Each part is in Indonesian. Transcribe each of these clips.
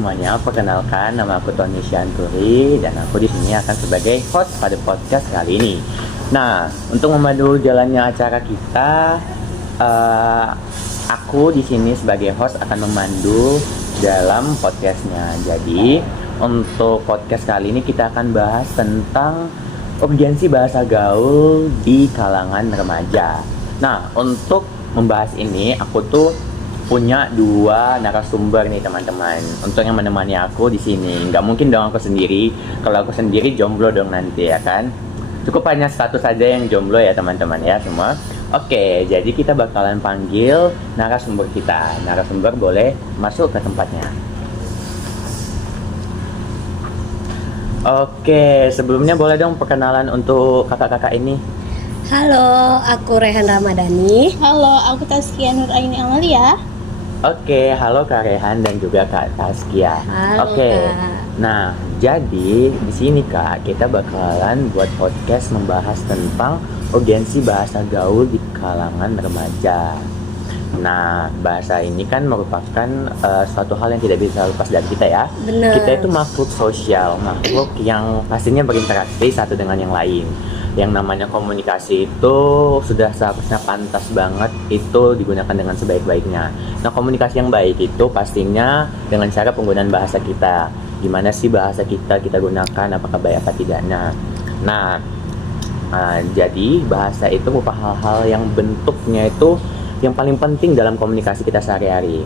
semuanya, perkenalkan nama aku Tony Syanturi dan aku di sini akan sebagai host pada podcast kali ini. Nah, untuk memandu jalannya acara kita, aku di sini sebagai host akan memandu dalam podcastnya. Jadi, untuk podcast kali ini kita akan bahas tentang urgensi bahasa gaul di kalangan remaja. Nah, untuk membahas ini, aku tuh punya dua narasumber nih teman-teman untuk yang menemani aku di sini. Nggak mungkin dong aku sendiri. Kalau aku sendiri jomblo dong nanti ya kan. Cukup hanya status saja yang jomblo ya teman-teman ya semua. Oke, jadi kita bakalan panggil narasumber kita. Narasumber boleh masuk ke tempatnya. Oke, sebelumnya boleh dong perkenalan untuk kakak-kakak ini. Halo, aku Rehan Ramadhani. Halo, aku Taskia Nuraini Amalia. Oke, halo Kak Rehan dan juga Kak Taskia. Halo, Oke. Kak. Nah, jadi di sini Kak, kita bakalan buat podcast membahas tentang urgensi bahasa gaul di kalangan remaja. Nah, bahasa ini kan merupakan suatu hal yang tidak bisa lepas dari kita ya. Bener. Kita itu makhluk sosial, makhluk yang pastinya berinteraksi satu dengan yang lain. Yang namanya komunikasi itu sudah seharusnya pantas banget itu digunakan dengan sebaik-baiknya. Nah, komunikasi yang baik itu pastinya dengan cara penggunaan bahasa kita. Gimana sih bahasa kita gunakan, apakah baik apa tidaknya. Nah, jadi bahasa itu merupakan hal-hal yang bentuknya itu yang paling penting dalam komunikasi kita sehari-hari.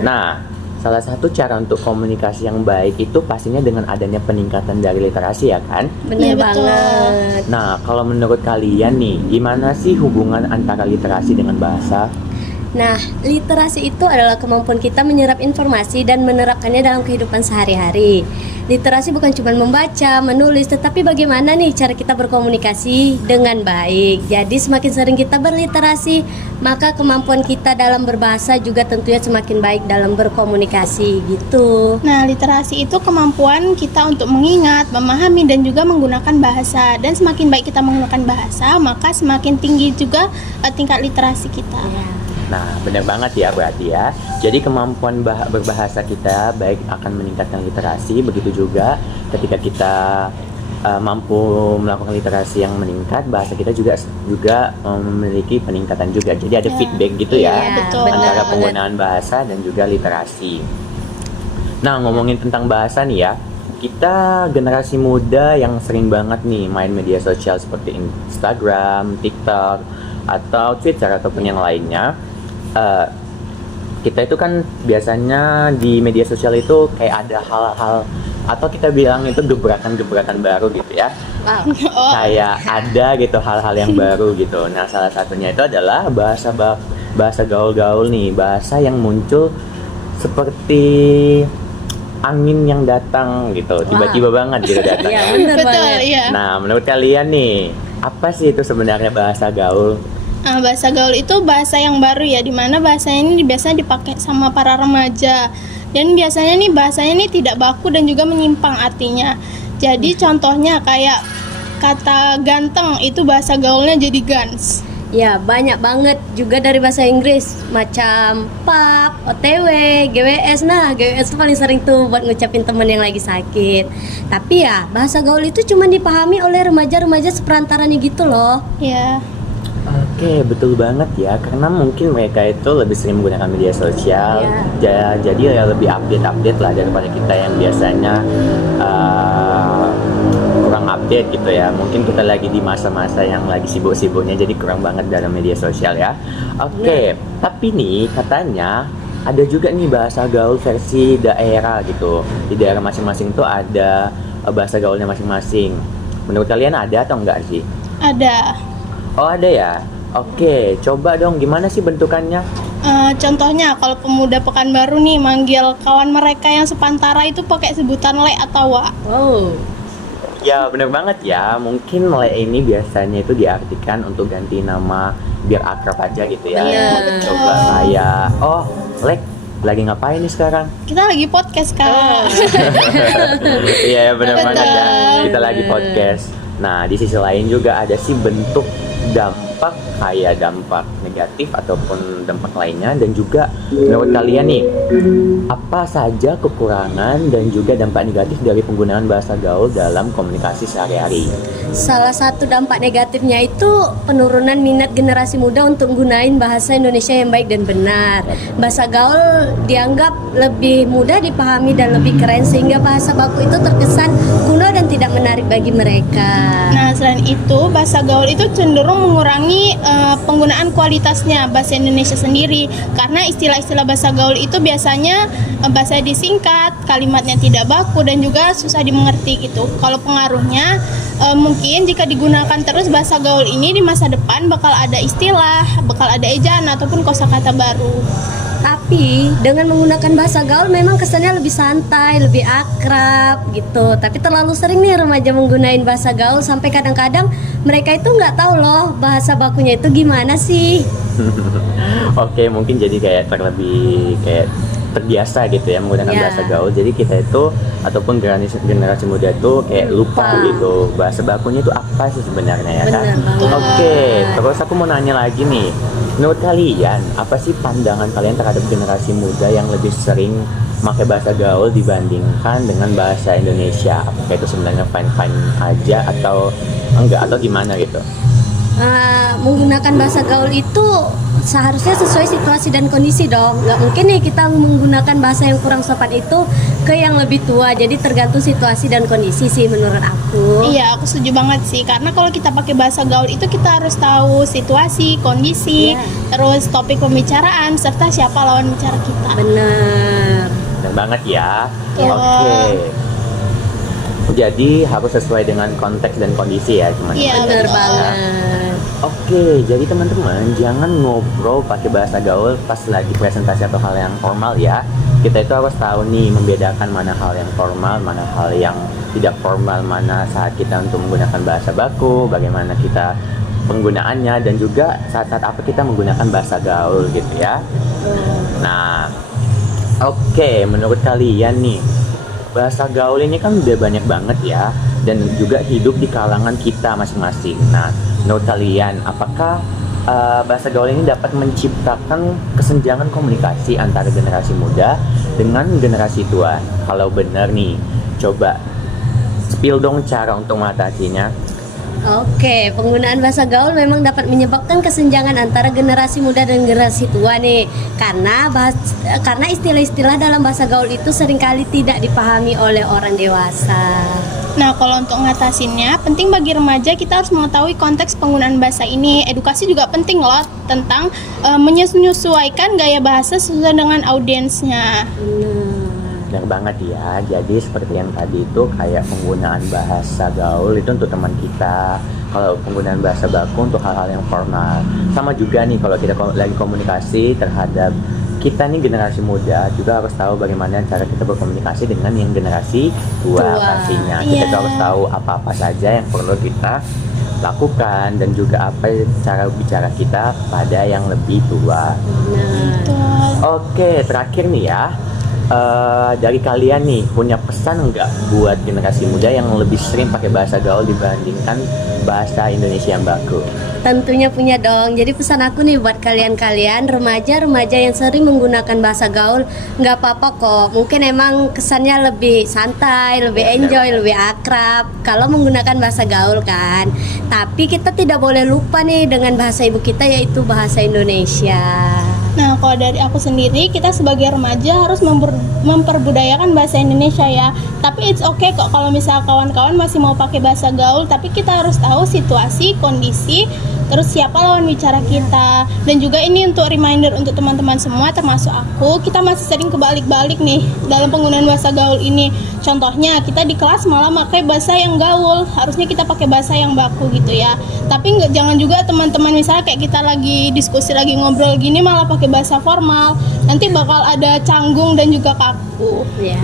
Nah, salah satu cara untuk komunikasi yang baik itu pastinya dengan adanya peningkatan dari literasi ya kan? Bener Iya, betul. banget. Nah, kalau menurut kalian nih, gimana sih hubungan antara literasi dengan bahasa? Nah, literasi itu adalah kemampuan kita menyerap informasi dan menerapkannya dalam kehidupan sehari-hari. Literasi bukan cuma membaca, menulis, tetapi bagaimana nih cara kita berkomunikasi dengan baik. Jadi semakin sering kita berliterasi, maka kemampuan kita dalam berbahasa juga tentunya semakin baik dalam berkomunikasi gitu. Nah, literasi itu kemampuan kita untuk mengingat, memahami, dan juga menggunakan bahasa. Dan semakin baik kita menggunakan bahasa, maka semakin tinggi juga tingkat literasi kita. Ya. Nah, benar banget ya berarti ya. Jadi kemampuan berbahasa kita baik akan meningkatkan literasi, begitu juga ketika kita mampu melakukan literasi yang meningkat, bahasa kita juga memiliki peningkatan juga. Jadi ada feedback gitu ya, Iya, betul. antara banget. penggunaan bahasa dan juga literasi. Nah, ngomongin tentang bahasa nih ya, kita generasi muda yang sering banget nih main media sosial seperti Instagram, TikTok, atau Twitter ataupun yang lainnya. Kita itu kan biasanya di media sosial itu kayak ada hal-hal atau kita bilang itu gebrakan-gebrakan baru gitu ya. Wow. Kayak ada gitu hal-hal yang baru gitu. Nah, salah satunya itu adalah bahasa gaul-gaul nih, bahasa yang muncul seperti angin yang datang gitu, tiba-tiba banget gitu Iya, datangnya. bener Betul, banget. iya. Nah, menurut kalian nih, apa sih itu sebenarnya bahasa gaul? Nah, bahasa gaul itu bahasa yang baru ya, dimana bahasa ini biasanya dipakai sama para remaja. Dan biasanya nih bahasanya ini tidak baku dan juga menyimpang artinya. Jadi contohnya kayak kata ganteng itu bahasa gaulnya jadi gans. Ya, banyak banget juga dari bahasa Inggris, macam pap, OTW, GWS. Nah, GWS itu paling sering tuh buat ngucapin temen yang lagi sakit. Tapi ya, bahasa gaul itu cuma dipahami oleh remaja-remaja seperantaranya gitu loh. Ya. Oke, betul banget ya, karena mungkin mereka itu lebih sering menggunakan media sosial, jadi ya lebih update lah daripada kita yang biasanya kurang update gitu ya. Mungkin kita lagi di masa-masa yang lagi sibuk-sibuknya, jadi kurang banget dalam media sosial ya. Oke, tapi nih katanya ada juga nih bahasa gaul versi daerah gitu. Di daerah masing-masing tuh ada bahasa gaulnya masing-masing. Menurut kalian ada atau enggak sih? Ada. Oh, ada ya? Oke, coba dong gimana sih bentukannya? Contohnya kalau pemuda Pekanbaru nih manggil kawan mereka yang sepantara itu pakai sebutan le atau wa. Wow. Ya bener banget ya, mungkin le ini biasanya itu diartikan untuk ganti nama biar akrab aja gitu ya. Bener. Coba kayak, oh Lek, lagi ngapain nih sekarang? Kita lagi podcast kan. Iya bener Betul. banget ya, kita lagi podcast. Nah, di sisi lain juga ada sih bentuk dampak kayak dampak negatif ataupun dampak lainnya, dan juga menurut kalian nih apa saja kekurangan dan juga dampak negatif dari penggunaan bahasa gaul dalam komunikasi sehari-hari? Salah satu dampak negatifnya itu penurunan minat generasi muda untuk gunain bahasa Indonesia yang baik dan benar. Bahasa gaul dianggap lebih mudah dipahami dan lebih keren, sehingga bahasa baku itu terkesan kuno dan tidak menarik bagi mereka. Nah, selain itu, bahasa gaul itu cenderung mengurangi penggunaan kualitasnya bahasa Indonesia sendiri, karena istilah-istilah bahasa gaul itu biasanya bahasa disingkat, kalimatnya tidak baku dan juga susah dimengerti gitu. Kalau pengaruhnya mungkin jika digunakan terus bahasa gaul ini di masa depan bakal ada istilah, bakal ada ejaan ataupun kosakata baru. Tapi dengan menggunakan bahasa gaul memang kesannya lebih santai, lebih akrab gitu. Tapi terlalu sering nih remaja menggunakan bahasa gaul sampai kadang-kadang mereka itu nggak tahu loh bahasa bakunya itu gimana sih. Oke, mungkin jadi kayak terlebih kayak terbiasa gitu ya menggunakan Ya. bahasa gaul. Jadi kita itu ataupun generasi muda itu kayak lupa Lupa. gitu bahasa bakunya itu apa sih sebenarnya ya kan? Benar banget. Oke, terus aku mau nanya lagi nih. Menurut kalian, apa sih pandangan kalian terhadap generasi muda yang lebih sering pakai bahasa gaul dibandingkan dengan bahasa Indonesia? Apakah itu sebenarnya fine-fine aja atau enggak atau gimana gitu? Menggunakan bahasa gaul itu seharusnya sesuai situasi dan kondisi dong. Nggak mungkin nih kita menggunakan bahasa yang kurang sopan itu ke yang lebih tua. Jadi tergantung situasi dan kondisi sih menurut aku. Iya, aku setuju banget sih. Karena kalau kita pakai bahasa gaul itu kita harus tahu situasi, kondisi, Iya. terus topik pembicaraan serta siapa lawan bicara kita. Bener. Benar banget ya. Betul. Oke. Jadi harus sesuai dengan konteks dan kondisi ya teman-teman. Iya, Bener betul. banget. Oke, jadi teman-teman jangan ngobrol pakai bahasa gaul pas lagi presentasi atau hal yang formal ya. Kita itu harus tahu nih membedakan mana hal yang formal, mana hal yang tidak formal, mana saat kita untuk menggunakan bahasa baku, bagaimana kita penggunaannya, dan juga saat-saat apa kita menggunakan bahasa gaul gitu ya. Nah, oke, menurut kalian nih bahasa gaul ini kan udah banyak banget ya, dan juga hidup di kalangan kita masing-masing. Nah, menurut kalian apakah bahasa gaul ini dapat menciptakan kesenjangan komunikasi antara generasi muda dengan generasi tua? Kalau benar nih, coba spill dong cara untuk mengatasinya. Oke, penggunaan bahasa gaul memang dapat menyebabkan kesenjangan antara generasi muda dan generasi tua nih. Karena istilah-istilah dalam bahasa gaul itu seringkali tidak dipahami oleh orang dewasa. Nah, kalau untuk ngatasinnya, penting bagi remaja kita harus mengetahui konteks penggunaan bahasa ini. Edukasi juga penting loh tentang menyesuaikan gaya bahasa sesuai dengan audiensnya. Benar banget ya. Jadi seperti yang tadi itu kayak penggunaan bahasa gaul itu untuk teman kita, kalau penggunaan bahasa baku untuk hal-hal yang formal. Sama juga nih kalau kita lagi komunikasi terhadap kita nih generasi muda, juga harus tahu bagaimana cara kita berkomunikasi dengan yang generasi tua pastinya. Kita Iya. juga harus tahu apa-apa saja yang perlu kita lakukan dan juga apa cara bicara kita pada yang lebih tua. Betul. Oke, terakhir nih ya. Dari kalian nih punya pesan nggak buat generasi muda yang lebih sering pakai bahasa gaul dibandingkan bahasa Indonesia yang baku? Tentunya punya dong. Jadi pesan aku nih buat kalian-kalian remaja-remaja yang sering menggunakan bahasa gaul, nggak apa-apa kok. Mungkin emang kesannya lebih santai, lebih enjoy, lebih akrab kalau menggunakan bahasa gaul kan. Tapi kita tidak boleh lupa nih dengan bahasa ibu kita, yaitu bahasa Indonesia. Nah, kalau dari aku sendiri, kita sebagai remaja harus memperbudayakan bahasa Indonesia ya. Tapi it's okay kok kalau misal kawan-kawan masih mau pakai bahasa gaul, tapi kita harus tahu situasi, kondisi, terus siapa lawan bicara kita. Dan juga ini untuk reminder untuk teman-teman semua, termasuk aku, kita masih sering kebalik-balik nih dalam penggunaan bahasa gaul ini. Contohnya, kita di kelas malah pakai bahasa yang gaul, harusnya kita pakai bahasa yang baku gitu ya. Tapi jangan juga teman-teman misalnya kayak kita lagi diskusi, lagi ngobrol gini malah pakai bahasa formal, nanti bakal ada canggung dan juga kaku. Ya.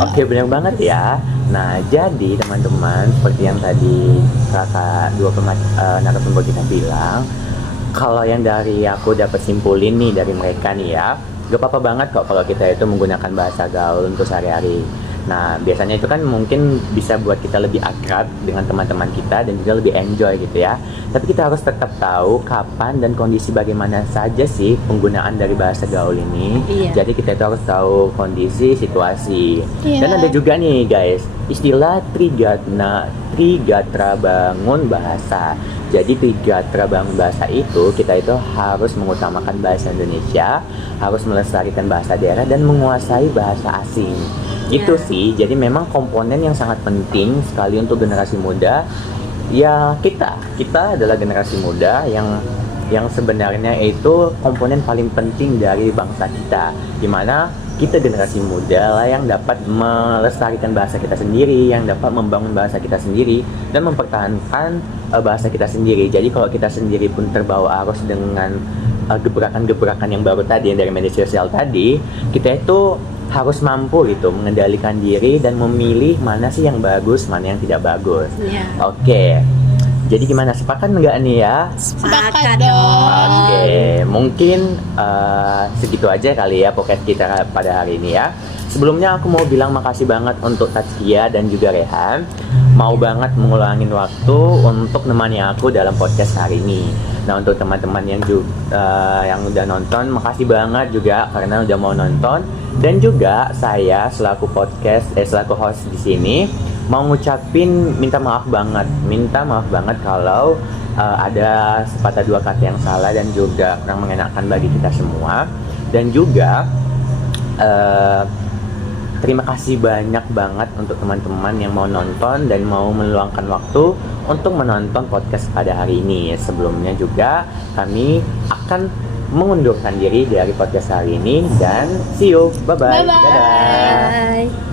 Oke, benar banget ya. Nah, jadi teman-teman, seperti yang tadi narasumber kita bilang, kalau yang dari aku dapat simpulin nih dari mereka nih ya, gak apa-apa banget kok kalau kita itu menggunakan bahasa gaul untuk sehari-hari. Nah, biasanya itu kan mungkin bisa buat kita lebih akrab dengan teman-teman kita dan juga lebih enjoy gitu ya. Tapi kita harus tetap tahu kapan dan kondisi bagaimana saja sih penggunaan dari bahasa gaul ini. Iya. Jadi kita itu harus tahu kondisi, situasi. Iya. Dan ada juga nih guys, istilah Trigatra bangun bahasa. Jadi Trigatra bangun bahasa itu, kita itu harus mengutamakan bahasa Indonesia, harus melestarikan bahasa daerah dan menguasai bahasa asing. Gitu Ya. sih. Jadi memang komponen yang sangat penting sekali untuk generasi muda. Ya kita adalah generasi muda yang sebenarnya itu komponen paling penting dari bangsa kita, dimana kita generasi muda lah yang dapat melestarikan bahasa kita sendiri, yang dapat membangun bahasa kita sendiri dan mempertahankan bahasa kita sendiri. Jadi kalau kita sendiri pun terbawa arus dengan gebrakan-gebrakan yang baru tadi, yang dari media sosial tadi, kita itu harus mampu gitu mengendalikan diri dan memilih mana sih yang bagus, mana yang tidak bagus. Iya. Oke. Jadi gimana, sepakat nggak nih ya? Sepakat dong. Oke, mungkin segitu aja kali ya podcast kita pada hari ini ya. Sebelumnya aku mau bilang makasih banget untuk Taskia dan juga Rehan. Mau banget mengulangin waktu untuk nemani aku dalam podcast hari ini. Nah, untuk teman-teman yang udah nonton, makasih banget juga karena udah mau nonton. Dan juga saya selaku host di sini mau ngucapin minta maaf banget kalau ada sepatah dua kata yang salah dan juga kurang mengenakan bagi kita semua. Dan juga terima kasih banyak banget untuk teman-teman yang mau nonton dan mau meluangkan waktu untuk menonton podcast pada hari ini. Sebelumnya juga kami akan mengundurkan diri dari podcast hari ini dan see you, bye-bye. Bye-bye. Dadah. Bye.